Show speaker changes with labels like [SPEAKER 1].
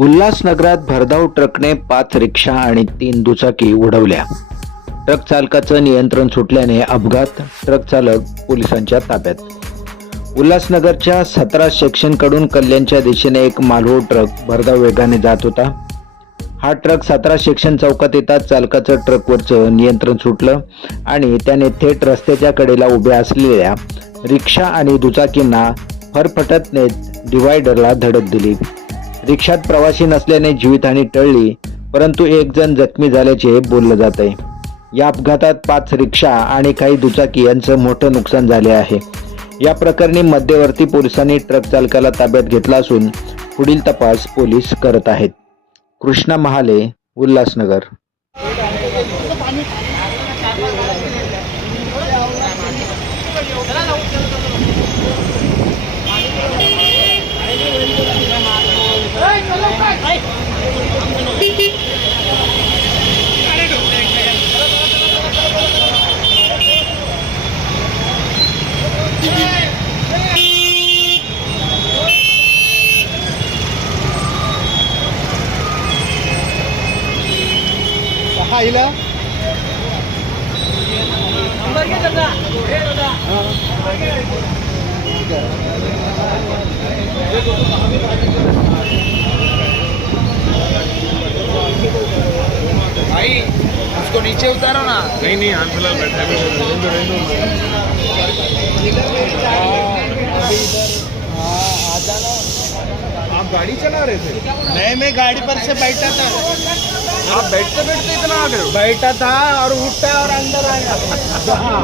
[SPEAKER 1] उल्हासनगरात भरधाव ट्रकने पाच रिक्षा आणि तीन दुचाकी उडवल्या. ट्रक चालकाचं नियंत्रण सुटल्याने अपघात ट्रक चालक पोलिसांच्या ताब्यात. उल्हासनगरच्या सतरा सेक्शनकडून कल्याणच्या दिशेने एक मालवो ट्रक भरधाव वेगाने जात होता. हा ट्रक सतरा सेक्शन चौकात येताच चालकाचं ट्रकवरचं नियंत्रण सुटलं आणि त्याने थेट रस्त्याच्या कडेला उभ्या असलेल्या रिक्षा आणि दुचाकींना फरफटत नेत डिवायडरला धडक दिली. रिक्षात प्रवासी नसल्याने जीवितहानी टळली परंतु एक जण जखमी झाल्याचे बोललं जात आहे या अपघातात पाच रिक्षा आणि काही दुचाकी यांचं मोठं नुकसान झाले आहे. या प्रकरणी मध्यवर्ती पोलिसांनी ट्रक चालकाला ताब्यात घेतला असून पुढील तपास पोलीस करत आहेत. कृष्णा महाले उल्हासनगर.
[SPEAKER 2] आईला
[SPEAKER 3] भाई उसको नीचे उतारो ना।
[SPEAKER 4] नहीं नहीं हाथ फिलहाल बैठा है रेंदो रेंदो
[SPEAKER 3] आप गाड़ी चला रहे थे
[SPEAKER 2] नहीं मैं गाड़ी पर से बैठा था
[SPEAKER 3] आप बैठते बैठते इतना आ गए हो?
[SPEAKER 2] बैठा था और उठा और अंदर आया हाँ।